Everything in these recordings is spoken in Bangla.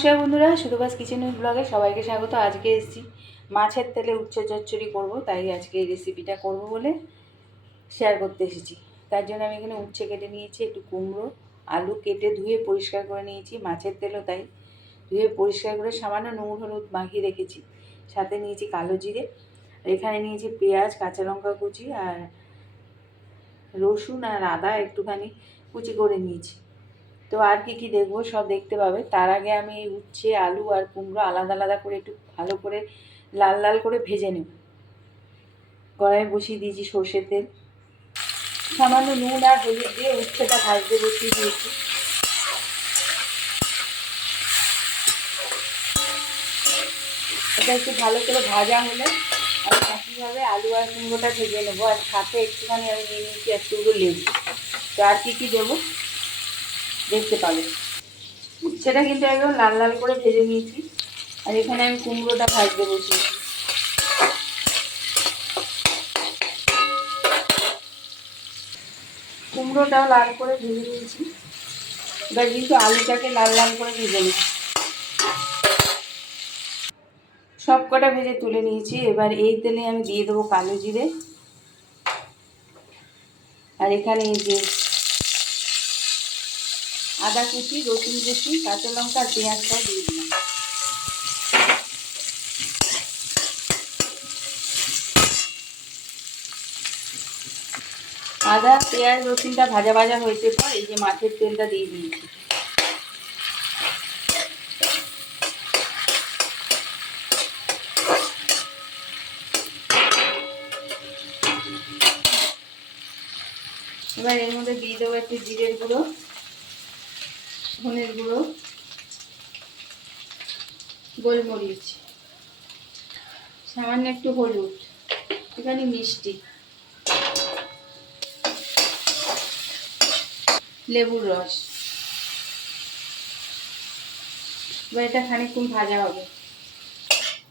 নমস্কার বন্ধুরা সুতোবাস কিচেন ব্লগে সবাইকে স্বাগত। আজকে এসেছি মাছের তেলে উচ্ছে চচ্চড়ি করব, তাই আজকে এই রেসিপিটা করব বলে শেয়ার করতে এসেছি। তার জন্য আমি এখানে উচ্ছে কেটে নিয়েছি, একটু কুমড়ো, আলু কেটে ধুয়ে পরিষ্কার করে নিয়েছি, মাছের তেলও তাই। ধুয়ে পরিষ্কার করে সামান্য নুন, হলুদ মাখিয়ে রেখেছি। সাথে নিয়েছি কালো জিরে এখানে নিয়েছি পেঁয়াজ, কাঁচা লঙ্কা কুচি, আর রসুন আর আদা একটুখানি কুচি করে নিয়েছি। তো আর কি কি দেখব সব দেখতে পাবে। তার আগে আমি এই উচ্ছে, আলু আর কুমড়ো আলাদা আলাদা করে একটু ভালো করে লাল লাল করে ভেজে নেব। কড়াই বসিয়ে দিয়েছি সর্ষের তেল। সামান্য নুন আর হলুদ দিয়ে উচ্ছেটা ভাজতে বসিয়ে দিয়েছি। এটা একটু ভালো করে ভাজা হলে আমি একইভাবে আলু আর কুমড়োটা ভেজে নেব। আর সাথে একটুখানি আমি নিয়ে নিয়েছি একটু লেবু। তো আর কী কী দেবো? দেখতে পাবে। সেটা কিন্তু একদম লাল লাল করে ভেজে নিয়েছি। আর এখানে আমি কুমড়োটা ভাজতে বসিয়েছি। কুমড়োটাও লাল করে ভেজে নিয়েছি। এবার কিন্তু আলুটাকে লাল লাল করে ভেজে নিচ্ছি সব কটা ভেজে তুলে নিয়েছি। এবার এই তেলে আমি দিয়ে দেবো কালো জিরে। আর এখানে এই যে আদা কুচি, রসুন কুচি, কাঁচা লঙ্কা আর পেঁয়াজটাও দিয়ে দিলাম। আদা, পেঁয়াজ, রসুনটা ভাজা ভাজা হয়েছে পর এই যে মাছের তেলটা দিয়ে দিয়েছি। এবার এর মধ্যে দিয়ে দেবো একটু জিরের গুঁড়ো। ধনের গুঁড়ো, গোলমরিচ, সামান্য একটু হলুদ এখানে মিষ্টি, লেবুর রস। এবার এটা খানিকক্ষণ ভাজা হবে।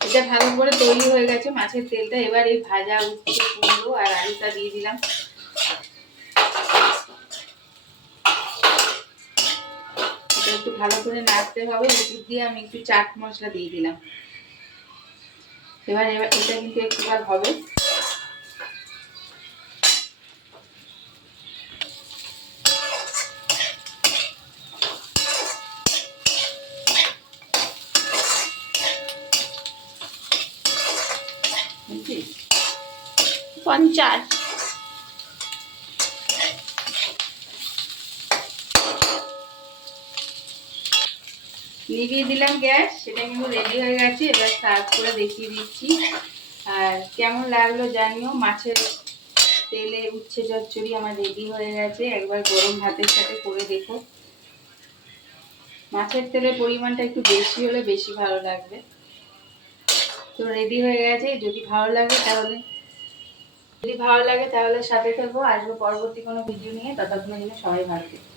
এটা ভালো করে তৈরি হয়ে গেছে, মাছের তেলটা এবার এই ভাজা উচ্ছে, কুমড়ো আর আলুটা দিয়ে দিলাম। এটা একটু ভালো করে নাড়তে হবে উপর দিয়ে আমি একটু চাট মশলা দিয়ে দিলাম। এবার এবার এটা কিন্তু একটুবার হবে। পঞ্চাশ। নিভিয়ে দিলাম গ্যাস, সেটা কিন্তু রেডি হয়ে গেছে, এবার সার্ভ করে দেখিয়ে দিচ্ছি। আর কেমন লাগল জানিও, মাছের তেলে উচ্ছে চচ্চড়ি আমার রেডি হয়ে গেছে, একবার গরম ভাতের সাথে করে দেখো। মাছের তেলের পরিমাণটা একটু বেশি হলে বেশি ভালো লাগবে। তো রেডি হয়ে গেছে, যদি ভালো লাগে তাহলে, যদি ভালো লাগে তাহলে সাথে থাকব আসব পরবর্তী কোনো ভিডিও নিয়ে, ততক্ষণের জন্য সবাই ভালো থেকো।